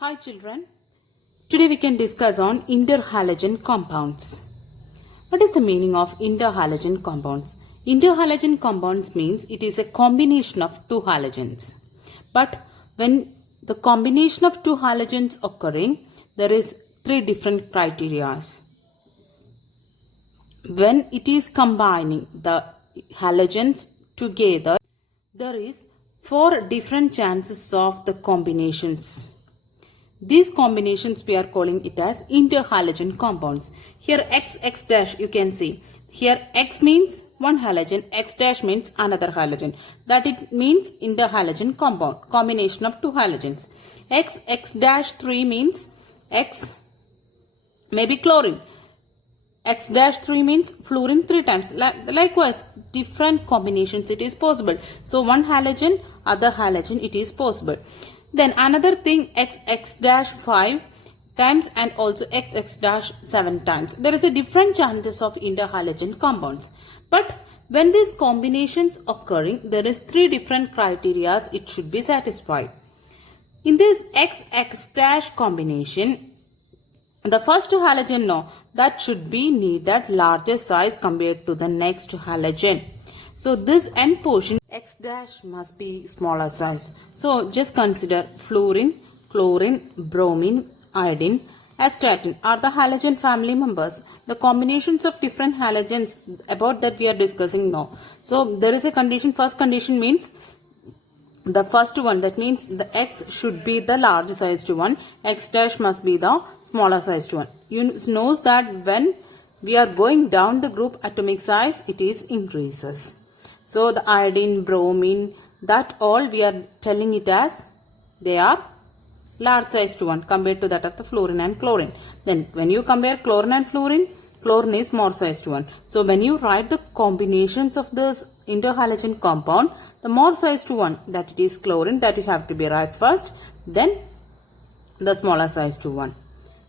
Hi children, today we can discuss on interhalogen compounds. What is the meaning of interhalogen compounds? Interhalogen compounds means it is a combination of two halogens. But when the combination of two halogens occurring, there is three different criteria. When it is combining the halogens together, there is four different chances of the combinations. These combinations we are calling it as interhalogen compounds. Here X dash you can see. Here X means one halogen, X dash means another halogen. That it means interhalogen compound, combination of two halogens. X dash 3 means X maybe chlorine. X dash 3 means fluorine 3 times. Likewise, different combinations it is possible. So one halogen, other halogen it is possible. Then another thing X dash 5 times and also X dash 7 times. There is a different chances of interhalogen compounds. But when these combinations occurring, there is three different criteria it should be satisfied. In this X dash combination, the first halogen that should be needed larger size compared to the next halogen. So this end portion X dash must be smaller size. So just consider fluorine, chlorine, bromine, iodine, astatine are the halogen family members. The combinations of different halogens about that we are discussing now. So there is a condition. First condition means the first one, that means the X should be the large sized one. X dash must be the smaller sized one. You knows that when we are going down the group atomic size, it is increases. So the iodine, bromine, that all we are telling it as they are large sized one compared to that of the fluorine and chlorine. Then when you compare chlorine and fluorine, chlorine is more sized one. So when you write the combinations of this interhalogen compound, the more sized one, that it is chlorine, that you have to be right first, then the smaller sized one.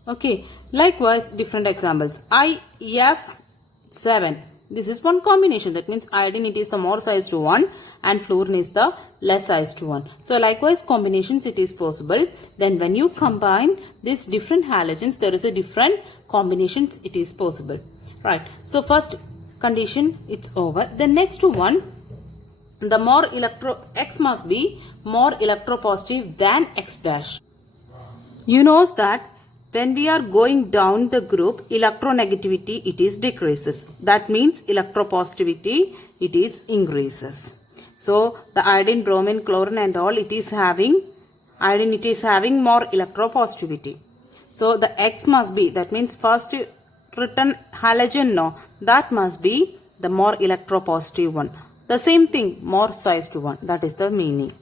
Okay, likewise different examples. IF7. This is one combination, that means iodine it is the more sized one and fluorine is the less sized one. So likewise combinations it is possible. Then when you combine these different halogens, there is a different combinations it is possible. Right. So first condition it's over. The next one, the more X must be more electropositive than X dash. You know that when we are going down the group, electronegativity it is decreases. That means electropositivity it is increases. So the iodine, bromine, chlorine and all it is having, iodine it is having more electropositivity. So the X must be, that means first written halogen that must be the more electropositive one. The same thing, more sized one, that is the meaning.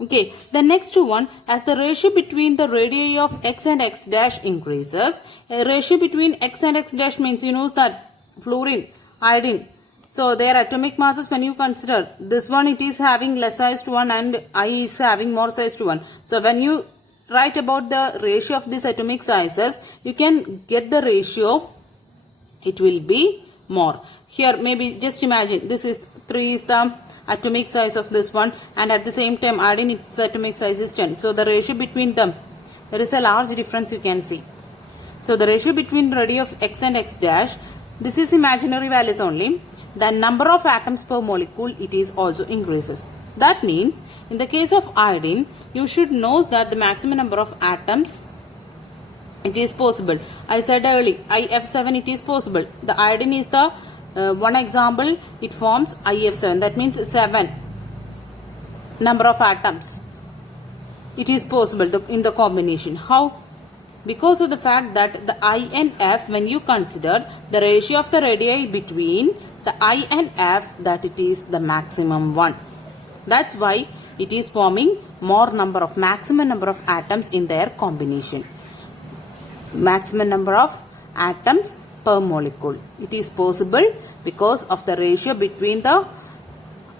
Okay, the next one, as the ratio between the radii of X and X dash increases, a ratio between X and X dash means you know that fluorine, iodine. So their atomic masses, when you consider this one it is having less sized one and I is having more sized one. So when you write about the ratio of these atomic sizes, you can get the ratio, it will be more. Here maybe just imagine this is 3 is the atomic size of this one and at the same time iodine its atomic size is 10. So the ratio between them, there is a large difference you can see. So the ratio between radii of X and X dash, this is imaginary values only. The number of atoms per molecule it is also increases. That means in the case of iodine, you should know that the maximum number of atoms it is possible. I said earlier IF7 it is possible. The iodine is the one example, it forms IF7, that means 7 number of atoms it is possible in the combination. How? Because of the fact that the I and F, when you consider the ratio of the radii between the I and F, that it is the maximum one. That's why it is forming more number of, maximum number of atoms in their combination. Maximum number of atoms per molecule. It is possible because of the ratio between the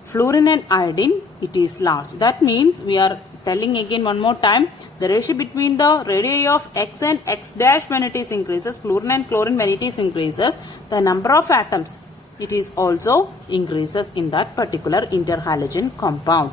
fluorine and iodine it is large. That means we are telling again one more time, the ratio between the radii of X and X dash when it is increases, fluorine and chlorine when it is increases, the number of atoms it is also increases in that particular interhalogen compound.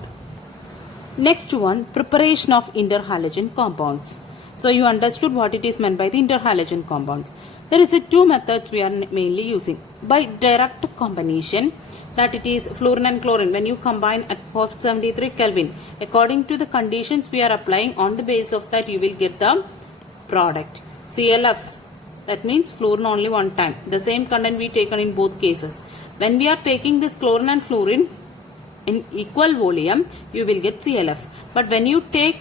Next one, preparation of interhalogen compounds. So you understood what it is meant by the interhalogen compounds. There is two methods we are mainly using. By direct combination, that it is fluorine and chlorine. When you combine at 473 Kelvin, according to the conditions we are applying, on the basis of that you will get the product CLF. That means fluorine only one time. The same content we taken in both cases. When we are taking this chlorine and fluorine in equal volume, you will get CLF. But when you take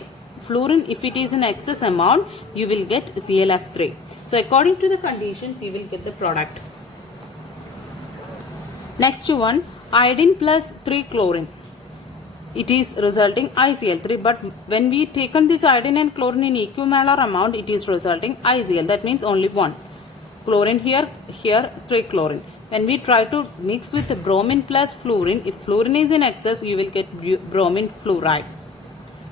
fluorine, if it is in excess amount, you will get CLF3. So according to the conditions, you will get the product. Next one, iodine plus 3 chlorine. It is resulting ICl3, but when we taken this iodine and chlorine in equimolar amount, it is resulting ICl. That means only one chlorine here 3 chlorine. When we try to mix with bromine plus fluorine, if fluorine is in excess, you will get bromine fluoride.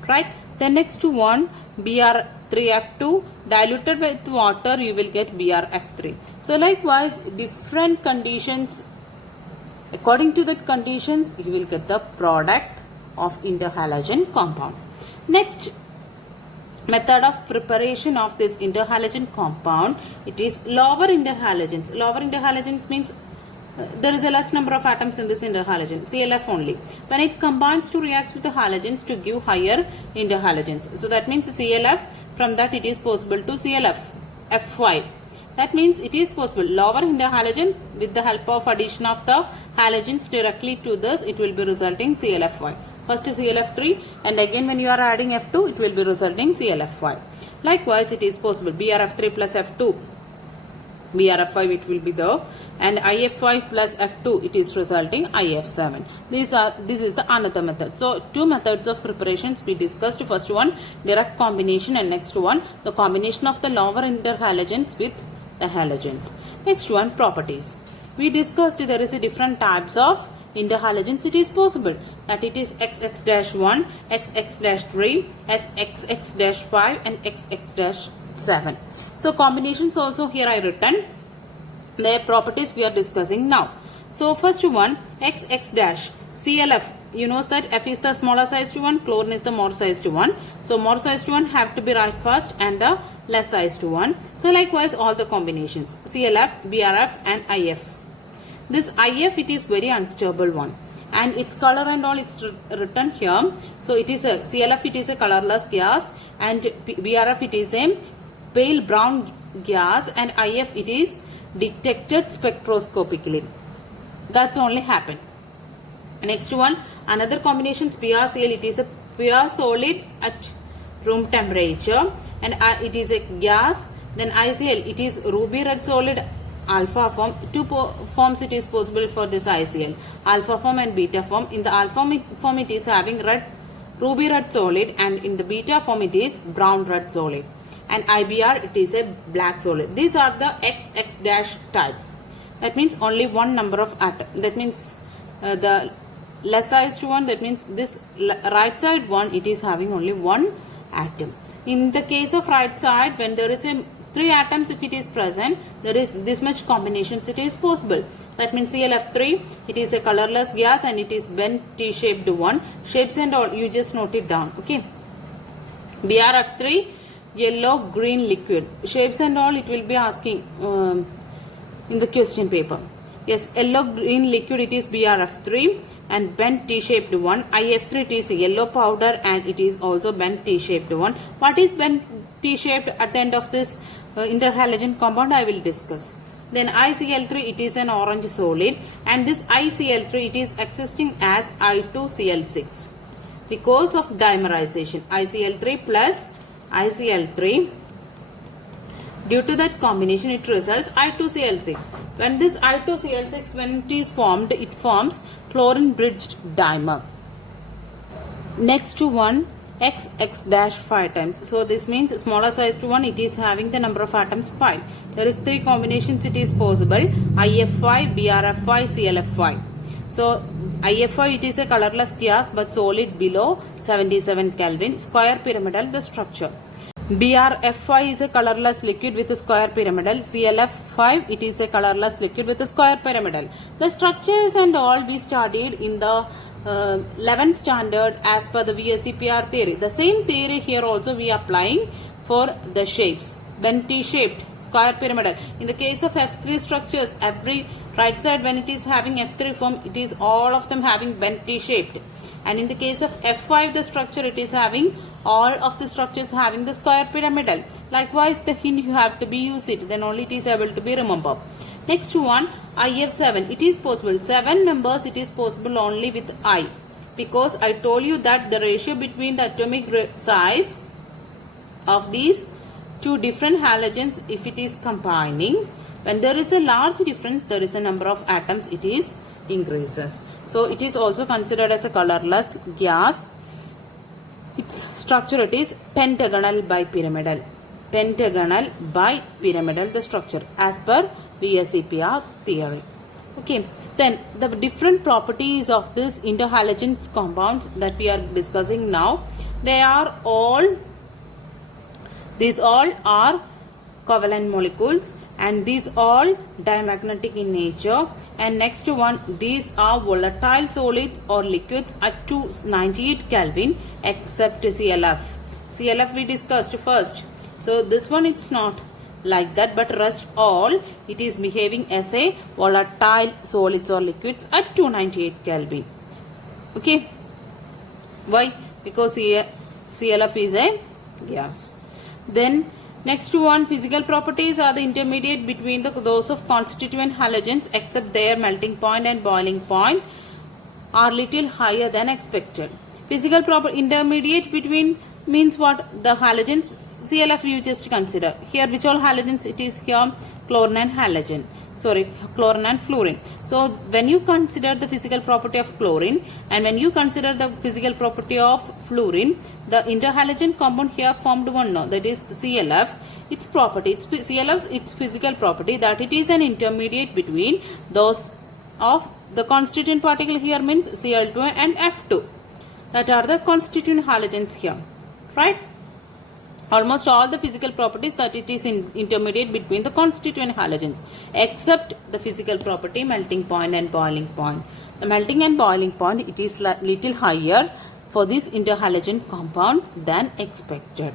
Right? The next one, Br3F2, diluted with water, you will get BrF3. So likewise, different conditions, according to the conditions, you will get the product of interhalogen compound. Next method of preparation of this interhalogen compound, it is lower interhalogens. Lower interhalogens means there is a less number of atoms in this interhalogen, CLF only. When it combines to reacts with the halogens to give higher interhalogens. So that means CLF, from that it is possible to CLF, F5. That means it is possible lower interhalogen with the help of addition of the halogens directly to this, it will be resulting CLF5. First CLF3 and again when you are adding F2, it will be resulting CLF5. Likewise, it is possible BrF3 plus F2, BrF5 it will be there, and IF5 plus F2 it is resulting IF7. This is the another method. So two methods of preparations we discussed. First one, direct combination, and next one, the combination of the lower interhalogens with the halogens. Next one, properties. We discussed there is a different types of interhalogens it is possible, that it is XX-1, XX-3, SXX-5 and XX-7. So combinations also here I written. Their properties we are discussing now. So first one, XX- CLF. You know that F is the smaller sized one, chlorine is the more sized one. So more sized one have to be right first and the less sized one. So likewise all the combinations CLF, BRF and IF. This IF, it is very unstable one and its color and all it's written here. So it is a CLF, it is a colorless gas, and BRF it is a pale brown gas, and IF it is detected spectroscopically. That's only happened. Next one, another combinations PRCl, it is a pure solid at room temperature, and it is a gas. Then ICl, it is ruby red solid alpha form. Two forms it is possible for this ICl, alpha form and beta form. In the alpha form it is having ruby red solid, and in the beta form it is brown red solid, and IBR it is a black solid. These are the XX- type. That means only one number of atoms. That means the less sized one, that means this right side one, it is having only one atom. In the case of right side, when there is a 3 atoms if it is present, there is this much combinations it is possible. That means CLF3, it is a colorless gas and it is bent T-shaped one. Shapes and all you just note it down. Okay. BRF3, yellow green liquid. Shapes and all it will be asking in the question paper. Yes, yellow green liquid it is BRF3 and bent T-shaped one. IF3 it is yellow powder and it is also bent T-shaped one. What is bent T-shaped at the end of this interhalogen compound I will discuss. Then ICl3 it is an orange solid, and this ICl3 it is existing as I2Cl6 because of dimerization. ICl3 plus ICl3, due to that combination it results I2Cl6. When this I2Cl6 when it is formed, it forms chlorine bridged dimer. Next one, XX-5 times. So this means smaller sized one, it is having the number of atoms 5. There is 3 combinations it is possible, IF5, BRF5, CLF5. So IF5 it is a colorless gas but solid below 77 Kelvin, square pyramidal the structure. BRF5 is a colorless liquid with a square pyramidal. CLF5 it is a colorless liquid with a square pyramidal. The structures and all we studied in the 11th standard as per the VSEPR theory. The same theory here also we are applying for the shapes. Bent shaped, square pyramidal. In the case of F3 structures, every right side when it is having F3 form, it is all of them having bent shaped. And in the case of F5, the structure, it is having all of the structures having the square pyramidal. Likewise, the hint you have to be use it, then only it is able to be remembered. Next one, IF7. It is possible. 7 members, it is possible only with I. Because I told you that the ratio between the atomic size of these two different halogens, if it is combining, when there is a large difference, there is a number of atoms, it is increases. So it is also considered as a colorless gas. Its structure, it is pentagonal bipyramidal. Pentagonal bipyramidal, the structure as per VSEPR theory. Okay, then the different properties of this interhalogen compounds that we are discussing now, these all are covalent molecules, and these all diamagnetic in nature. And next one, these are volatile solids or liquids at 298 Kelvin except CLF. CLF we discussed first. So this one, it's not like that, but rest all, it is behaving as a volatile solids or liquids at 298 Kelvin. Okay. Why? Because CLF is a gas. Then next one, physical properties are the intermediate between those of constituent halogens, except their melting point and boiling point are little higher than expected. Physical property intermediate between means what? The halogens. CLF you just consider. Here which all halogens? It is here chlorine and halogen. Chlorine and fluorine. So when you consider the physical property of chlorine and when you consider the physical property of fluorine, the interhalogen compound here formed one now, that is CLF. Its property, CLF, its physical property, that it is an intermediate between those of the constituent particle here means Cl2 and F2. That are the constituent halogens here, right? Almost all the physical properties that it is intermediate between the constituent halogens, except the physical property melting point and boiling point. The melting and boiling point, it is little higher for these interhalogen compounds than expected.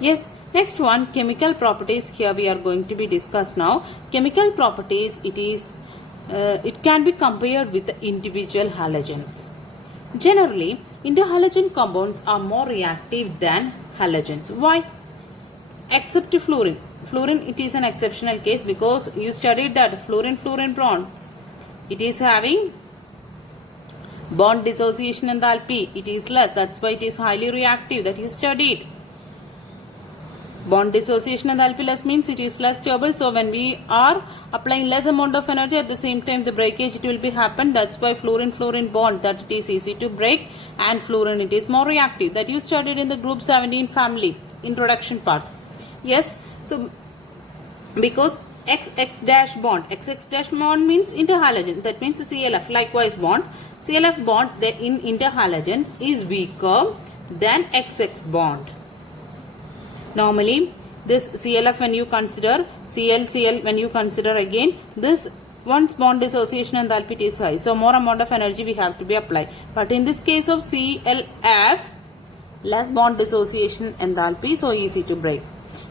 Yes, next one, chemical properties. Here we are going to be discussed now. Chemical properties, it can be compared with the individual halogens. Generally, interhalogen compounds are more reactive than halogens. Why? Except fluorine. Fluorine, it is an exceptional case because you studied that fluorine bond, it is having bond dissociation enthalpy, it is less. That's why it is highly reactive, that you studied. Bond dissociation enthalpy less means it is less stable. So when we are applying less amount of energy, at the same time the breakage, it will be happen. That's why fluorine bond, that it is easy to break, and fluorine, it is more reactive. That you studied in the group 17 family introduction part. Yes, so because XX bond means interhalogen, that means CLF. Likewise bond, CLF bond in interhalogens is weaker than XX bond. Normally this CLF when you consider, Cl when you consider again, this once bond dissociation enthalpy is high, so more amount of energy we have to be applied. But in this case of CLF, less bond dissociation enthalpy, so easy to break.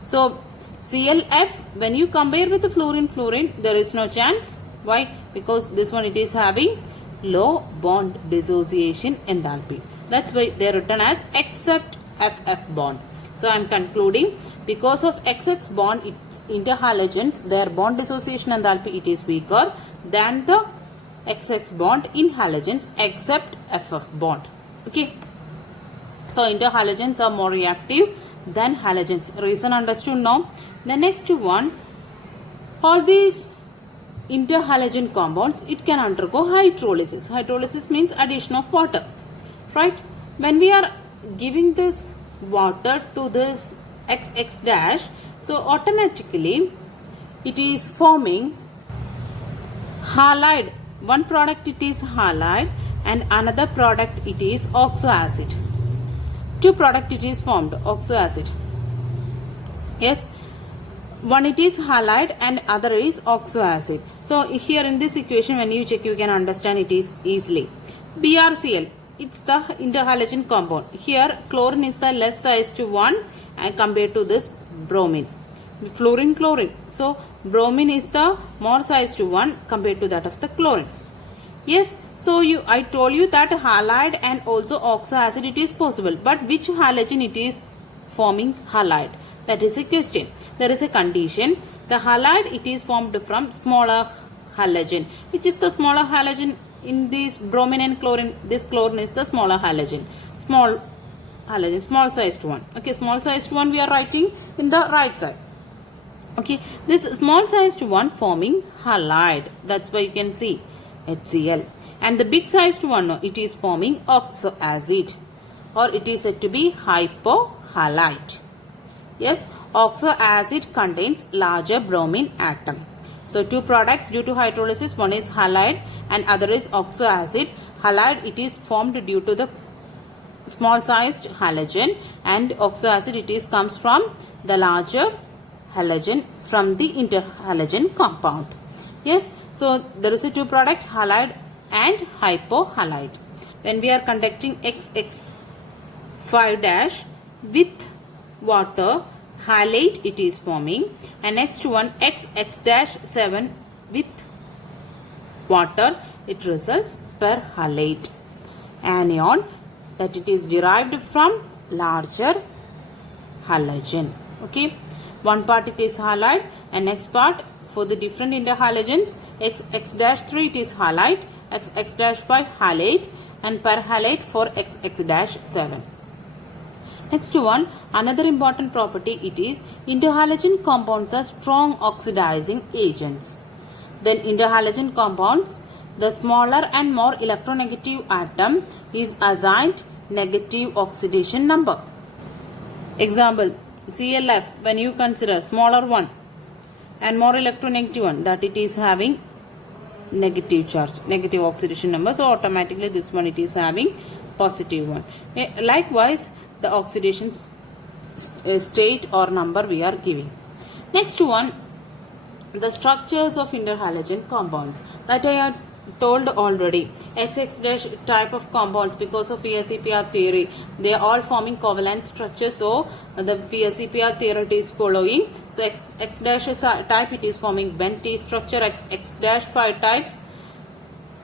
So CLF when you compare with the fluorine, there is no chance. Why? Because this one, it is having low bond dissociation enthalpy. That's why they are written as except FF bond. So I am concluding, because of XX bond, its interhalogens, their bond dissociation enthalpy, it is weaker than the XX bond in halogens except FF bond. Okay. So interhalogens are more reactive than halogens. Reason understood now. The next one, all these interhalogen compounds, it can undergo hydrolysis. Hydrolysis means addition of water, right? When we are giving this water to this XX dash, so automatically it is forming halide. One product, it is halide, and another product, it is oxoacid. Two product, it is formed oxoacid. Yes, one it is halide and other is oxoacid. So here in this equation, when you check, you can understand it is easily. BrCl, it's the interhalogen compound. Here chlorine is the less sized one and compared to this bromine. Fluorine, chlorine. So bromine is the more sized one compared to that of the chlorine. Yes, so I told you that halide and also oxoacid it is possible, but which halogen it is forming halide? That is a question. There is a condition. The halide it is formed from smaller halogen. Which is the smaller halogen in this bromine and chlorine? This chlorine is the smaller halogen. Small halogen, small sized one. Okay, small sized one we are writing in the right side. Okay, this small sized one forming halide. That's why you can see HCl. And the big sized one, it is forming oxoacid, or it is said to be hypohalite. Yes, oxoacid contains larger bromine atom. So two products due to hydrolysis, one is halide and other is oxoacid. Halide it is formed due to the small sized halogen, and oxoacid it is comes from the larger halogen from the interhalogen compound. Yes, so there is a two product, halide and hypohalite. When we are conducting XX5- with water, halate it is forming, and next one XX-7 with water, it results perhalate anion, that it is derived from larger halogen. Okay, one part it is halide and next part for the different interhalogens, XX-3 it is halide, XX-5 halate, and perhalate for XX-7. Next one, another important property it is interhalogen compounds are strong oxidizing agents. Then interhalogen compounds, the smaller and more electronegative atom is assigned negative oxidation number. Example, ClF, when you consider smaller one and more electronegative one, that it is having negative charge, negative oxidation number, so automatically this one it is having positive one. Likewise, the oxidation state or number we are giving. Next one, the structures of interhalogen compounds, that I had told already. XX- type of compounds, because of VSEPR theory, they are all forming covalent structures, so the VSEPR theory is following. So X- type it is forming bent T structure, X-5 types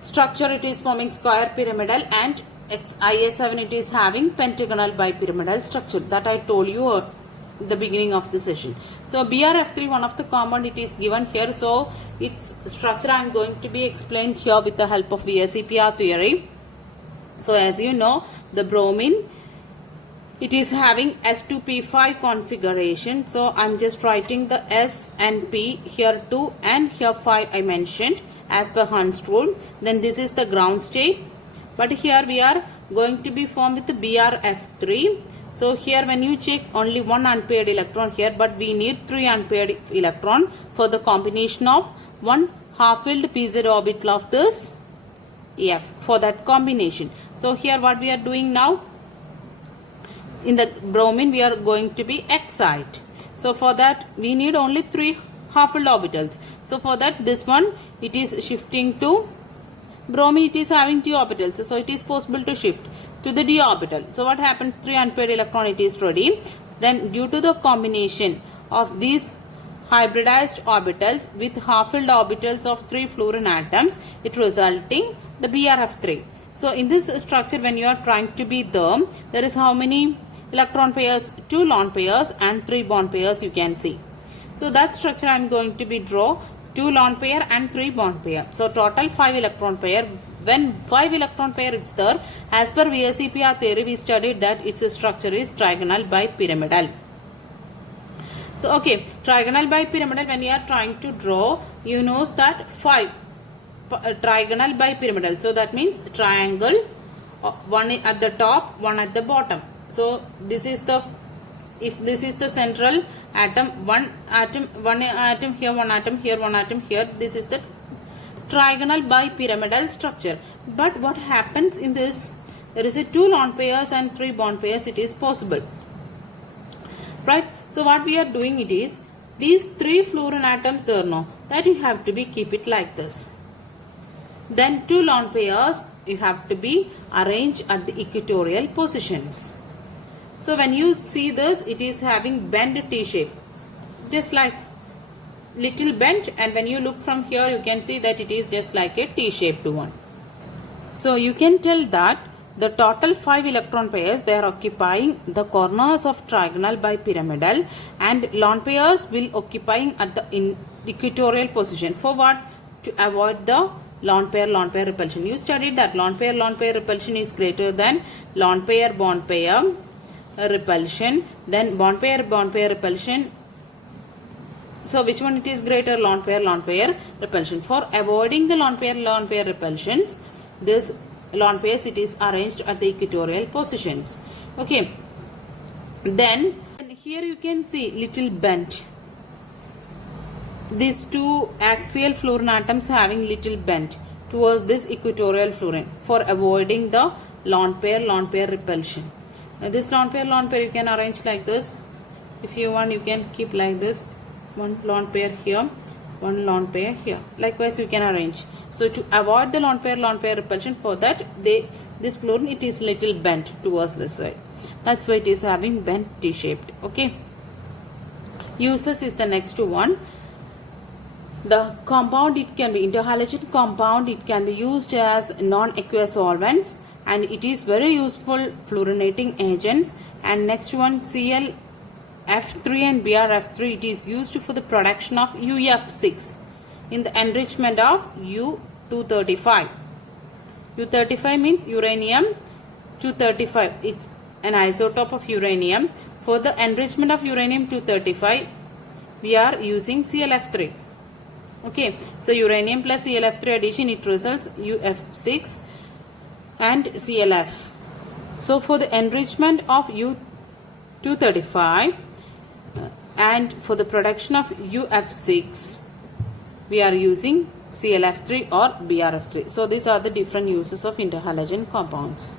structure it is forming square pyramidal, and IA7 it is having pentagonal bipyramidal structure, that I told you at the beginning of the session. So BRF3, one of the compound it is given here, so its structure I am going to be explained here with the help of VSEPR theory. So as you know, the bromine it is having S2P5 configuration, so I am just writing the S and P here 2 and here 5 I mentioned as per Hund's rule. Then this is the ground state, but here we are going to be formed with the BRF3. So here when you check, only one unpaired electron here, but we need 3 unpaired electron for the combination of one half-filled pz orbital of this F for that combination. So here what we are doing now, in the bromine we are going to be excite. So for that we need only 3 half-filled orbitals. So for that this one it is shifting to bromine, it is having d orbitals, so it is possible to shift to the d orbital. So what happens, 3 unpaired electron it is ready. Then due to the combination of these hybridized orbitals with half-filled orbitals of 3 fluorine atoms, it resulting the BRF3. So in this structure when you are trying to be there is how many electron pairs? 2 lone pairs and 3 bond pairs you can see. So that structure I am going to be draw 2 lone pair and 3 bond pair. So total 5 electron pair. When 5 electron pair is there, as per VSEPR theory we studied that its structure is trigonal bipyramidal. So okay, trigonal bipyramidal, when you are trying to draw, you know that 5 trigonal bipyramidal. So that means triangle, one at the top, one at the bottom. So this is the, if this is the central atom, one atom here, one atom here, one atom here, this is the trigonal bipyramidal structure. But what happens in this, there is a 2 lone pairs and 3 bond pairs, it is possible, right? So what we are doing it is, these 3 fluorine atoms there now, that you have to be keep it like this. Then 2 lone pairs you have to be arranged at the equatorial positions. So when you see this, it is having bent T shape, just like little bent, and when you look from here you can see that it is just like a T-shaped one. So you can tell that the total 5 electron pairs, they are occupying the corners of trigonal bipyramidal, and lone pairs will occupying at the equatorial position. For what? To avoid the lone pair repulsion. You studied that lone pair repulsion is greater than lone pair bond pair repulsion. Then bond pair repulsion. So which one it is greater? Lone pair repulsion. For avoiding the lone pair repulsions, this lone pairs it is arranged at the equatorial positions. Okay. Then here you can see little bent. These two axial fluorine atoms having little bent towards this equatorial fluorine for avoiding the lone pair repulsion. This lone pair you can arrange like this. If you want, you can keep like this. One lone pair here, one lone pair here. Likewise, you can arrange. So to avoid the lone pair repulsion, for that this fluorine it is little bent towards this side. That's why it is having bent T-shaped. Okay. Uses is the next one. The compound, it can be interhalogen compound. It can be used as non-aqueous solvents, and it is very useful fluorinating agents. And next one, ClF3 and BrF3, it is used for the production of UF6 in the enrichment of U235. U35 means uranium 235. It's an isotope of uranium. For the enrichment of uranium 235, we are using ClF3. Okay, so uranium plus ClF3 addition, it results UF6 and ClF. So for the enrichment of U235 and for the production of UF6, we are using ClF3 or BrF3. So these are the different uses of interhalogen compounds.